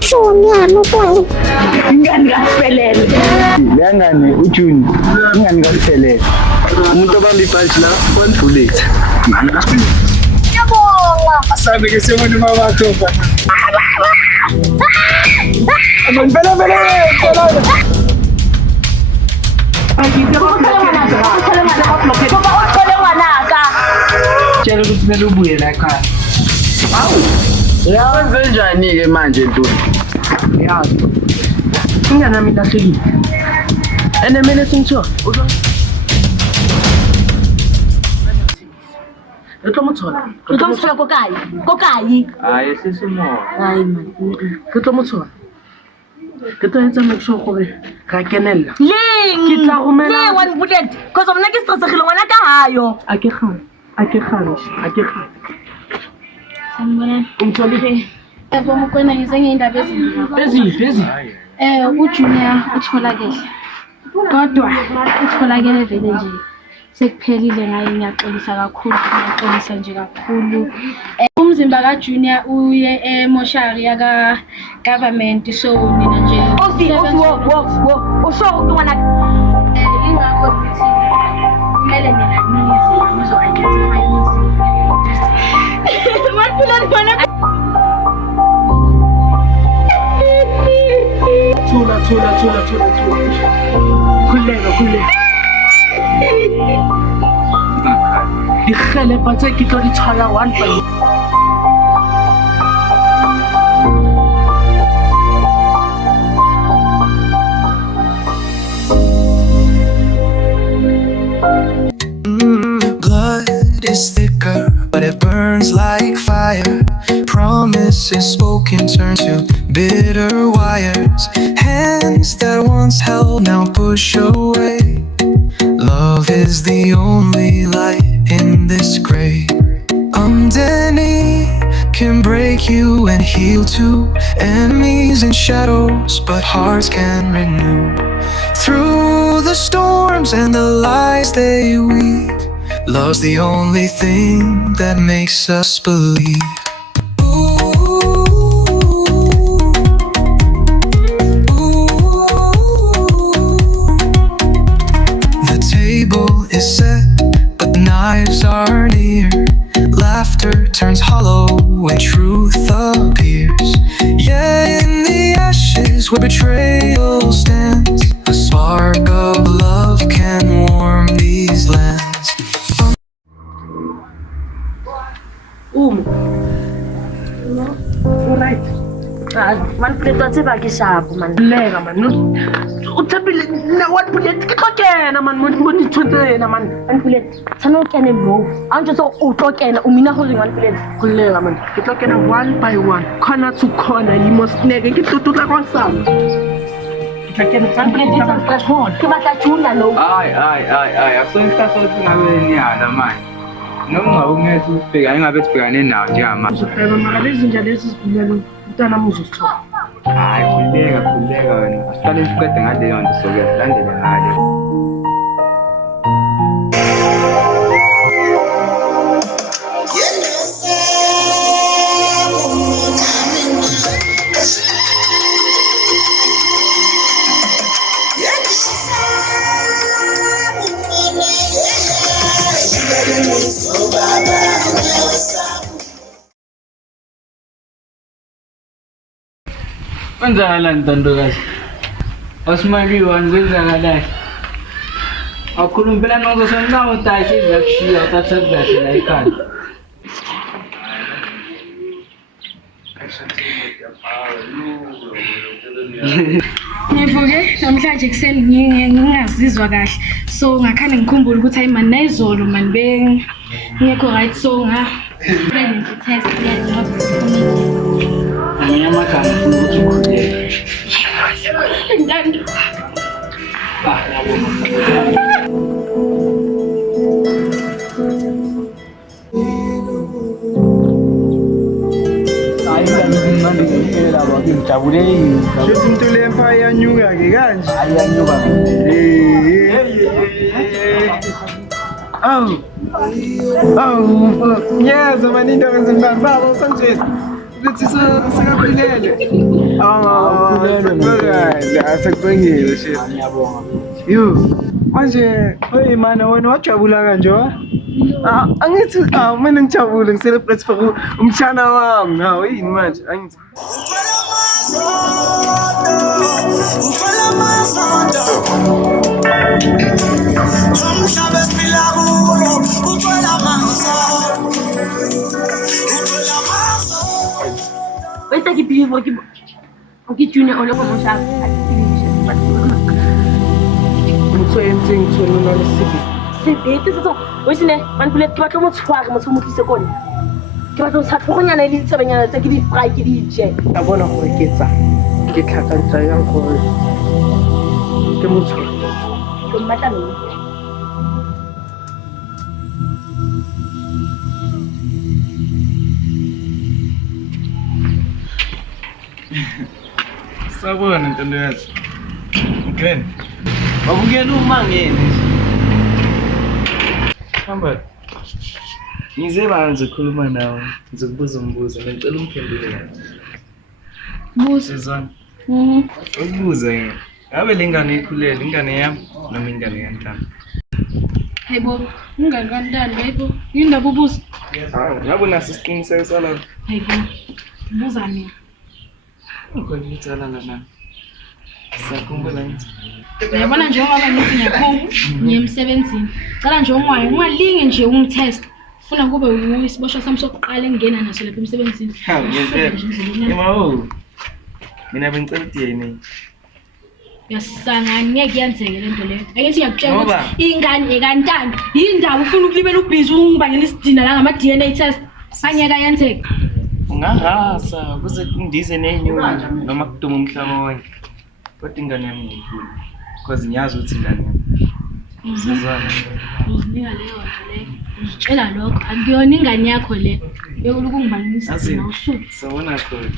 Shoni boy. Ingani kasiphelele. Lengane uJuni. Ingani kasiphelele. Umuntu obamba ibhaji la wandulete. Ngani kasiphelele. Yabonga. Asabe ke sebona mawakho mfana. Ngempela phela. Tshela ukuthi kumele ubuye la ekhaya. Hawu. Uyawenza njani ke manje Ntuli? Yazi. Ingane yami ilahlekile. Ene mina singithiwa Utlo mothola kokayi. Hayi sisimo. Hayi man. Utlo mothola. Ke tlo etsa make sure gore ra kenella. Leng. Ke tla romela. Le one bullet. Cause of nna ke stressegile ngwana ka hayo. A ke gane. Sanibonani. Umtholile. Yebo Mokwena ngize ngeindaba ezimbi. Ezi. uJunior utholakele. Kodwa utholakele vele nje. Sekuphelile ngaye ngiyaxolisa kakhulu, ngiyaxolisa nje kakhulu. Umzimba kaJunior uye emoshari yaka government so nina nje. Usho ngwana Ingakho ukuthi kumele mina nize nizo-identify umzimba. Maphila ngwana Thula. Khuleka. Dikhele patse ke tlo di tshwara one by Blood is thicker, but it burns like fire. Promises spoken turn to bitter wires. Hands that once held now push away. Love is the only light in this gray. Underneath can break you and heal too. Enemies and shadows, but hearts can renew. Through the storms and the lies they weave, love's the only thing that makes us believe. Is set, but the knives are near. Laughter turns hollow when truth appears. Yeah, in the ashes where betrayal stands, a spark of love can warm these lands. Alright. man plate wa tseba ke sharp man. Lega man. O tsapile na one bullet ke tlo kena man mo di tshwetsena man. One bullet. Tsano kene bro. A ntse o tlo kena o mina gore one bullet. Khuleka man. Ke tlo kena one by one. Corner to corner. You must nega ke tlotla kwa sama. Ke tlo kena one bullet is fresh horn. Ke batla tuna lo. Hayi akusonisa sokuthi ngabe niyala manje. Noma ungeke usibheka engabe sibhekane nawo njengamanje. Uzophela mara lezi nje lezi sibulelo mntana muzosithola. Hayi khuleka wena. Asiqale siqede ngaleyo nto sokuya silandele ngale. Kwenzakala ntantokazi. Awusimaliwa kwenzakala. Akhuluma phela nozosona utashi zakushiya utathatha kahle la ekhaya. Ngivuke namhlanje kuseni ngingazizwa kahle. So ngakhane ngikhumbule ukuthi hayi man nayizolo man ngekho right so pregnancy test Ngamanye amagama ufuna ukuthi ukhuleke. Ngiyabonga. Ngijabulile. Shothi into le empire yanyuka ke kanje. Ayanyuka. Ngiyazi mani into ezimbalwa baba usanjeni. Bethi sekaphilele. Sekubengile shit. Ngiyabonga. Yo, manje hey mana wena wajabula kanje wa? Angithi mina ngijabule ngicelebrate for umshana wami nawo yini manje angithi. Wait a minute, okay, Junior, all over my shop. Ngitho emthini ngithola unalo sibi. This is all. What's in there? Man, play to what swag, must move to second. Ke batla sa tlhogonyana le ditsebanyana tse ke di fry ke di je. Ka bona gore ke tsa ke tlhakantsa yang gore ke motho. Ke mmatla me. Sabona ntondo yathi. Ngene. Babukela uma ngene. Hamba. Ngize banze khuluma nawe. Ngizokubuza umbuzo, ngicela umphendule kahle. Buza. Sizwana. Ukubuza ngabe lengane ikhulele, ingane yami noma ingane yantana. Hayibo, ungakantani hayibo. Yindaba ubuza. Ngabe naso isiqiniseko salapho. Hayibo. Buza mina. Ukhona itsala lana. Sakhumbula ngithi. Uyabona njengoba ngithi ngiyaphuma, ngiye emsebenzini. Cala nje ungalinge nje ungitest. Funa kube uyisiboshwa sami sokuqala engena naso lapha emsebenzini. Ha, ngempela. Emawo. Mina bengicela ukuthi yini. Yasanga ngeke yenzeke lento leyo. Ayithi ngiyakutshela ukuthi ingane ekantani. Yindaba ufuna ukulibela ubhizi ungibangela isidina la ngama DNA test. Angeke yenzeke. Ungahasa kuze kundize nenyoni noma kuduma umhlaba wonke. Kodwa ingane yami ngiyikhulu. Because ngiyazi ukuthi ingane yami. Sizwana. Uzinika leyo nto leyo. Ngicela lokho. Akuyona ingane yakho le. Yokuthi ungibangelisa Asini. usuku. Sabona khona.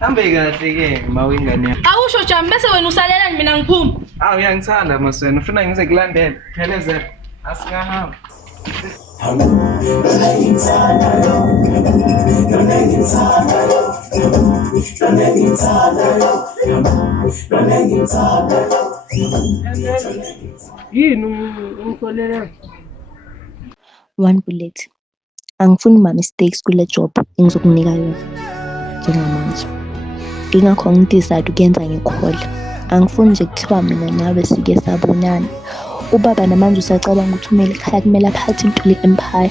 Hambe kahle ke mawe ingane yami. Awusho jam bese wena usalela mina ngiphuma. Uyangithanda maswena ufuna ngize kulandela. Pheleze. Asingahamba. Yini umfolele? One bullet. Angifuni ma mistakes kule job engizokunika yona njengamanje. Ingakho ngidecide ukuyenza ngikhola. Angifuni nje kuthiwa mina nawe sike sabonana. Ubaba namanje usacabanga ukuthi umele ekhaya kumele aphathe intuli empire.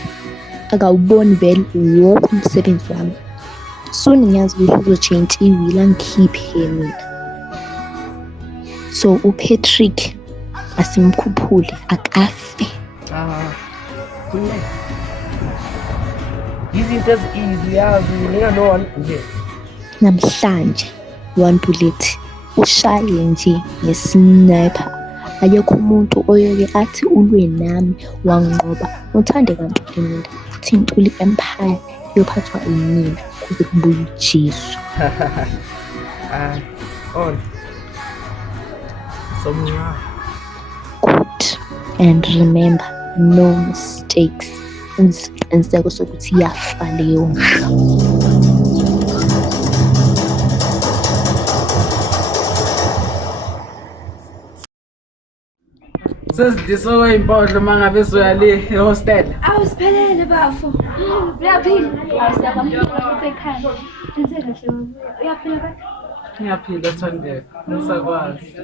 Akawuboni vele wonke umsebenzi wami. Soon ngiyazi ukuthi uzochange iwheel angikhiphe mina. So uPatrick asimkhuphule akafe. Kuhle. Izinto easy yazi mina no one nje. Namhlanje one bullet ushaye nje ngesniper. Ayekho umuntu oyoke athi ulwe nami wanginqoba. Uthande kanti mina futhi intuli empire yophathwa yimina kuze kubuye uJesu. On. Somnya. Good. And remember, no mistakes. Inseko sokuthi yafa leyo ndlu. Sesidisoka impodlo mangabe soyale ehostel. Awusiphelele bafo. Uyaphila. Awusiyaphila futhi ekhaya. Enze kahle. Uyaphila bathi. Ngiyaphila Thondeka. Ngisakwazi.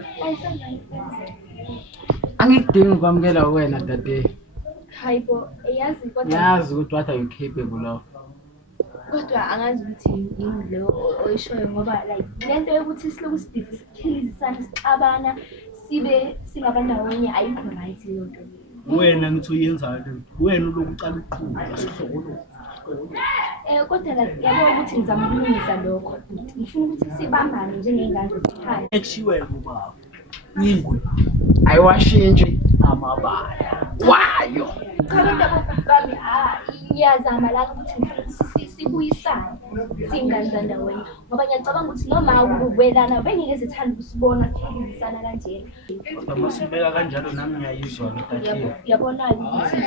Angikudingi ukwamukela wena dade. Hayibo, eyazi kodwa Ngiyazi ukuthi what are you capable of. kodwa angazi ukuthi yini lo oyishoyo ngoba like lento yokuthi siloku sibhizi sikhilizisana sicabana sibe singabandawonye ayikho right leyo nto. Wena ngithi uyenzayo wena lokuqala uqhuba sihloko. Kodwa like yabo ukuthi ngizama ukulungisa lokho. Ngifuna ukuthi sibambane njengengane ekhaya. Ekshiwe kubaba. Ingwe Ayiwashintshe amabala. Wayo. Cha kodwa bami ngiyazama la ukuthi ngifuna ukuthi sibuyisane singane zandawonye ngoba ngiyacabanga ukuthi noma ukuwelana bengeke zithanda ukusibona siphikisana kanjena. Masibeka kanjalo nami ngiyayizwa ngitathiwe. Uyabona ukuthi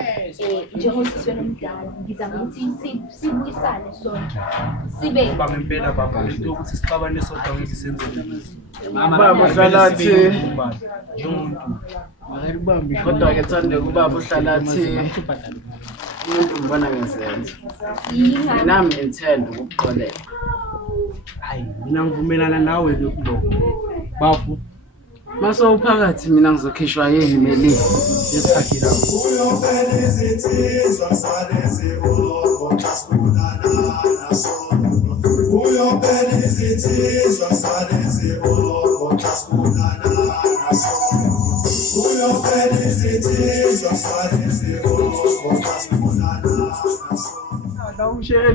njengosisweni omdala ngizama ukuthi sibuyisane sonke sibe Baba ngempela baba into ukuthi sixabane sodwa ngithi senze lezi. Baba uhlalathi Njengomuntu kodwa ke thande kubaba uhlalathi umuntu ngibona ngezenzo. yingane Nami ngithanda ukuxoleka. hayi mina ngivumelana nawe ke kuloko. Bafu Mase uphakathi mina ngizokhishwa yini Meli? yesakila.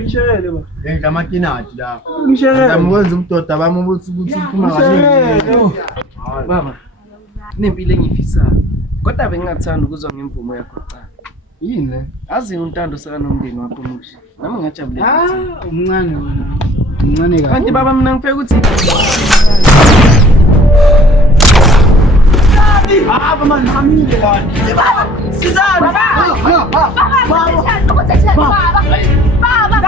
Ngishele ba. Ngamakinati la. Ngishele. Ngizamwenza umdoda bami ukuthi uphuma kaningi. Baba, nempilo engiyifisayo. Kodwa bengingathanda ukuzwa ngemvumo yakho cha. Yini? Azi untando saka nomndeni wakho muhle. Nami ngajabulela. Umncane wena. Umncane kahle. Kanti baba mina ngifeka ukuthi Baba man hamile la. baba